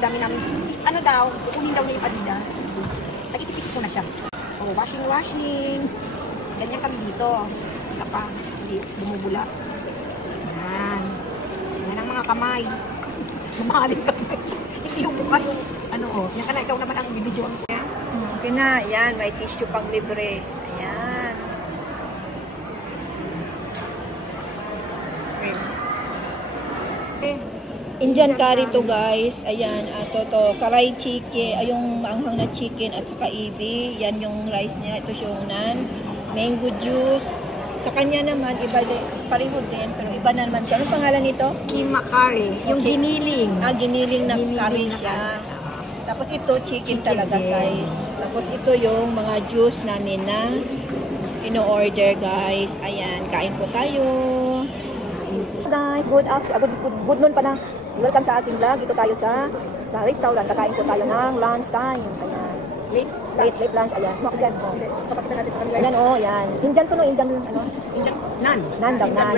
dami namin. Ano daw, kukunin daw niya yung Adidas. Nag-isip-isip ko na siya. Oh, washing. Ganyan kami dito. Isa pa, hindi bumubula. Yan. Yan ang mga kamay. Mamahalin kami. Hindi yung mukha yung, ano oh. Yan ka na, ikaw naman ang bibidyoan ko. Okay na, ayan, may tissue pang libre. Ayan. Okay. Indian curry to guys. Ayan, to karay chicken, ay yung maanghang na chicken at saka ibi. Yan yung rice niya. Ito yung nan. Mango juice. Sa kanya naman, iba din, pareho din, pero iba na naman siya. Anong pangalan nito? Kima curry. Yung giniling. Giniling na curry siya. Tapos ito, chicken talaga din. size. Tapos ito yung mga juice namin na ino-order guys. Ayan, kain po tayo. Guys, good noon pa na. Welcome sa ating vlog. Dito tayo sa restaurant. Kakain po tayo ng lunch time. Ayan. Late lunch. Ayan. Mo dyan. Ayan oh, ayan. Indian to no, Indian ano? Indian nan. Nan daw, nan.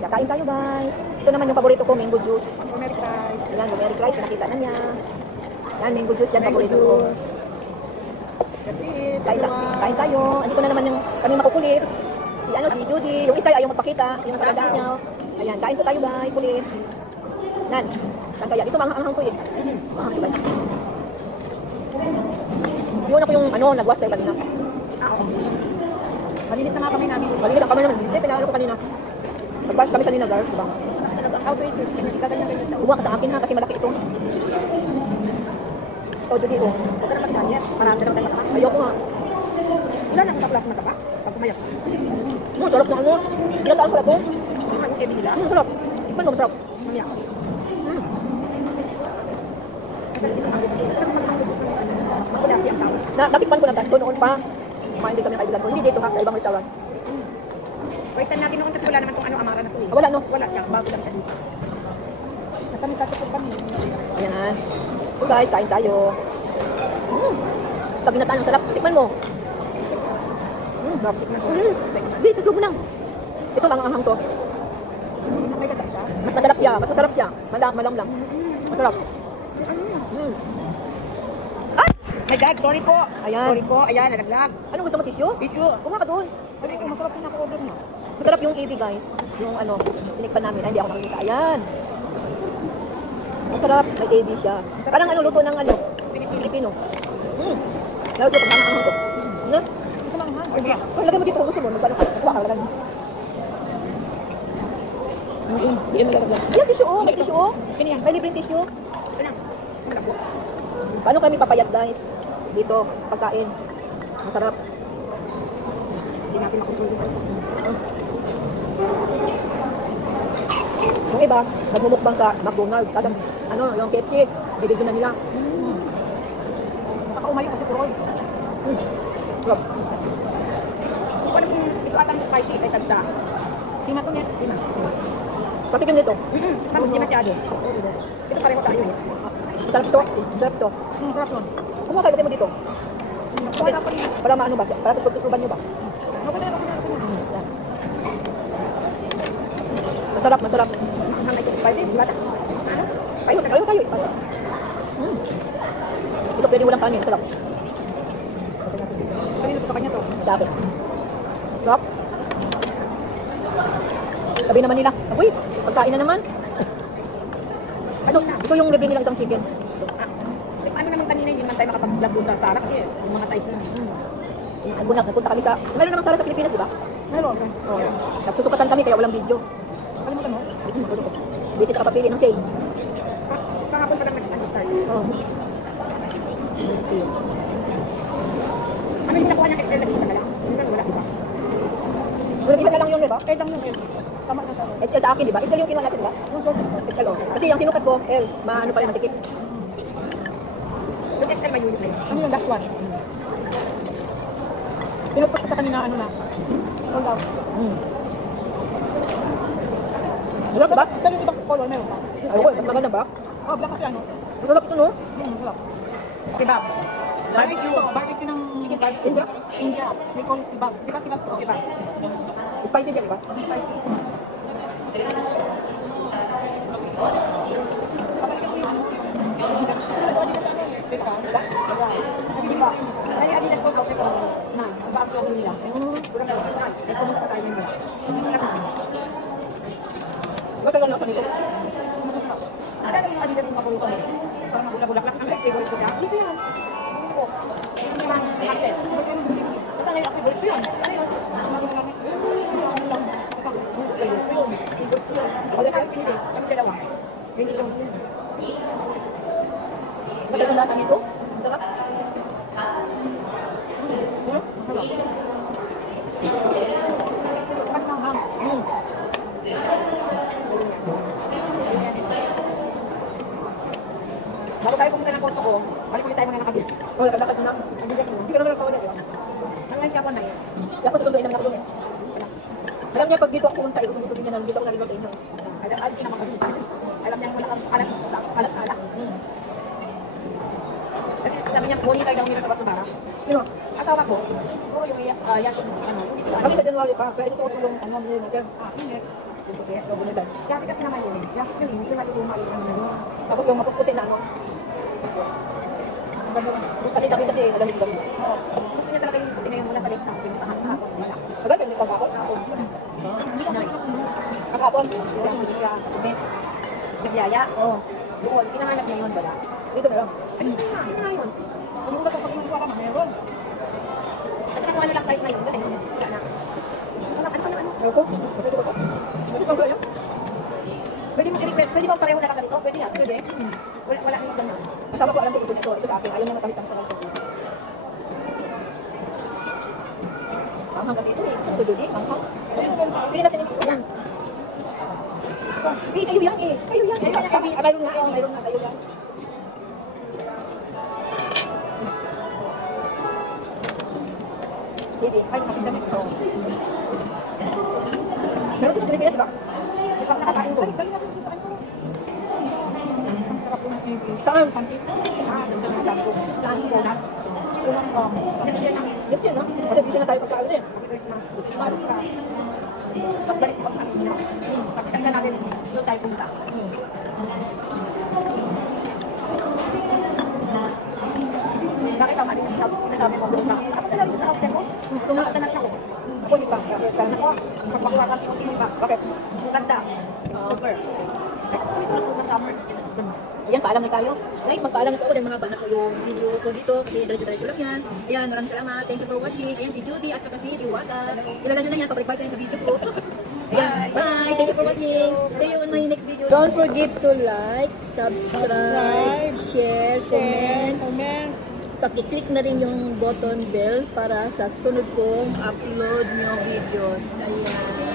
Kakain tayo guys. Ito naman yung paborito ko, mango juice. Ayan, turmeric rice, pinakita na niya. Yan, mango juice yan, paborito ko. Kain tayo. Andito na naman yung kami makukulit. Si Judy. Yung isa ayaw magpakita. Yung talaga niya. Ayan, kain po tayo guys. Kulit. Nan. Saan kaya? Dito manghang ko eh. Manghang ba? Yun ako yung nagwas tayo kanina. Malilit na nga kami namin. Malilit ang kami naman. Hindi, pinalo ko kanina. Nagwas kami kanina guys. Diba? How to eat this? Gaganyan kayo siya. Huwag ka sa akin ha, kasi malaki ito. O, Judy, o. Huwag ka naman kanya. Marami na lang tayo mataka. Ayoko nga. Wala lang sa klase mataka. Pag pumayak. Sarap na ano. Ginataan pala ito. Ang ebi nila. Sarap. Ikman mo, masarap. Mamaya. Natikman ko na ito noon pa. Kumain din kami kaibigan ko. Hindi dito ha, sa ibang restaurant. First time natin noon kasi wala naman kung ano amara na ito eh. Wala no? Wala siya, bago lang siya dito. Basta may sasagot kami. Ayan. So guys, kain tayo. Pag ginataan, ang sarap. Tikman mo. Sarap tikman ko. Hindi, taslog mo lang. Ito lang ang anghang to. May gata siya. Mas masarap siya. Mas masarap siya. Malam lang. Masarap. Ay! My God, sorry po. Ayan. Sorry po. Ayan, nalaglag. Anong gusto mo, tissue? Tissue. Kuha ka doon. Sabi ko, masarap yung naka-order niya. Masarap yung ebi guys. Yung tinikpan namin. Ay, hindi ako nakikita. Ayan. Masarap. May ebi siya. Parang luto ng Pilipino. Lalo sa pagmamahang to. Ano? Gusto lang ha? Lagay mo dito kung gusto mo. Magkano ka? Kuha ka, lagay mo. Yan nalaglag. Yan, tissue oh. May tissue oh. Kanya. May libreng tissue. Ano? Malabo. Paano kami papayat guys? Dito, pagkain. Masarap. Hindi natin makutuloy. Yung iba, nagmumukbang sa McDonald's. Kasi yung KFC, bibigyan na nila. Nakaumayo kasi turoy. Sarap. Kung ano kung ito atang spicy kaysa sa Tima to niya. Tima. Patikim nito. Hindi masyado. Ito pareho tayo eh. Sarap to. Sarap to. Sarap yun. Kung makakita mo dito. Wala pa rin. Para maano ba? Para tutuban nyo ba? Okay na. Yan. Masarap, masarap. Ang ito spicy. Wala. Ano? Kayo. Ispansa. Ito pwede walang kanin. Masarap. Kanino sa kanya to? Sa akin. Sarap. Sabi naman nila, uy, pagkain na naman. Ito yung libre nilang isang chicken. Paano naman kanina hindi man tayo makapag-vlog doon sa Sara kasi yung mga size na. Nagpunta kami sa, meron namang Sara sa Pilipinas, di ba? Meron. Oo. Nagsusukatan kami kaya walang video. Kalimutan mo? Busy sa kapapili ng sale. Kahapon pa lang nag-start. Oo. Ano yung nakuha niya extra na dito na lang? Wala iba. Wala isa na lang yung, di ba? Kahit lang yung tama na tayo. XL sa akin, di ba? XL yung kinuha natin, di ba? XL, oh. Kasi yung sinukat ko, L, maano pa yung masikip. Yung extra may unit na yun. Ano yung last one? Pinupos ko sa kanina, ano na? Sold out. Masarap ba? Pero yung ibang color meron pa. Ayoko, mas maganda ba? Oh, black kasi ano? Masarap ito, no? Masarap. Kebab. Barbecue ng chicken barbecue. India? India. They call it kebab. Di ba kebab to? Kebab. Spicy siya, di ba? Spicy. Kapag ito yung ano? Hindi ba? Ay, Adidas po, outlet ko na. Ang bago yung nila. Kurang na. Ay, pumunta tayo nila. Matagal na ako nito. Ada yung Adidas yung paborito ko. Parang bulak-bulak. Ang favorite ko siya. Ito yan. Ito lang. Ito lang yung favorite ko yan. Ano yun? Wala tayo pinili. Kami dalawa. Hindi lang. Magandang lasa nito. Ang sarap. Sarap ng ham. Bago tayo pumunta ng kurso ko, balik ulit tayo mga nakabit. O, nakabasag na. Hindi ko naman nagpawala. Nangyayin siya ako na yun. Siya po susunduin namin ako doon eh. Alam niya pag dito ako pumunta, gusto niya na dito ako nalilog sa inyo. Alam niya wala kang alat-alat. Kasi sabi niya, buhay tayo daw nila sa Batubara. Sino? Asawa ko. Oo, yung yasin mo ano. Kami sa January pa, kaya isusuot ko yung ano nila natin. Hindi. Yasin kasi naman yun. Yasin yun, hindi naman yung maliit ang ano. Tapos yung mapuputi na ano. Kasi dami kasi alam mo dami. Gusto niya talaga yung puti na yun muna sa lake na pinuntahan sa hapon. Agad, hindi pa ba ako? Kahapon, hindi siya submit. Nagbiyaya. Oo. Doon, pinanganap niya yun, wala. Dito meron. Ano yun? Ano ba kapag nagkuha ka, meron. At kung ano lang size na yun, wala yun. Wala na. Ano? Ayoko. Kasi ito ba ito? Pwede bang kaya? Pwede bang pareho na kakalito? Pwede yan. Pwede. Wala yung ganyan. Kasama ko alam ko gusto nito. Ito sa akin. Ayaw niya matamis-tamis sa lang. Manghang kasi ito eh. Saan ito doon eh? Manghang. Pili natin yung gusto yan. Kayo yan eh. Kayo yan. Mayroon nga yung mayroon nga kayo yan. Baby, ay nakapinda nito. Meron ito sa Pilipinas, diba? Di pa nakakain ko. Dali natin ito sa ano. Ang sarap po ng baby. Saan? Pantit. Sa mga sabi ko. Saan ko na? Unang ko. Yes yun, no? Kasi busy na tayo pagkain eh. Balik pa kami na. Pagkain na natin, doon tayo punta. Bakit ang aling sinasabi mo doon sa ako na lang sa outlet mo? Tumakot na ako. Ako di ba? First time ako. Pagpakuwakan ko di ba? Bakit? Maganda. Super. Ito na summer. Ayan, paalam na tayo. Guys, magpaalam na po ako dahil mahaba na po yung video ko dito kasi diretso-diretso lang yan. Ayan, maraming salamat. Thank you for watching. Ayan, si Judy at saka si Diwata. Kilala nyo na yan, pabalik-balik na sa video ko. Ayan, bye! Thank you for watching. See you on my next video. Don't forget to like, subscribe, share, comment. Pag-click na rin yung button bell para sa sunod kong upload nyo videos. Ayan.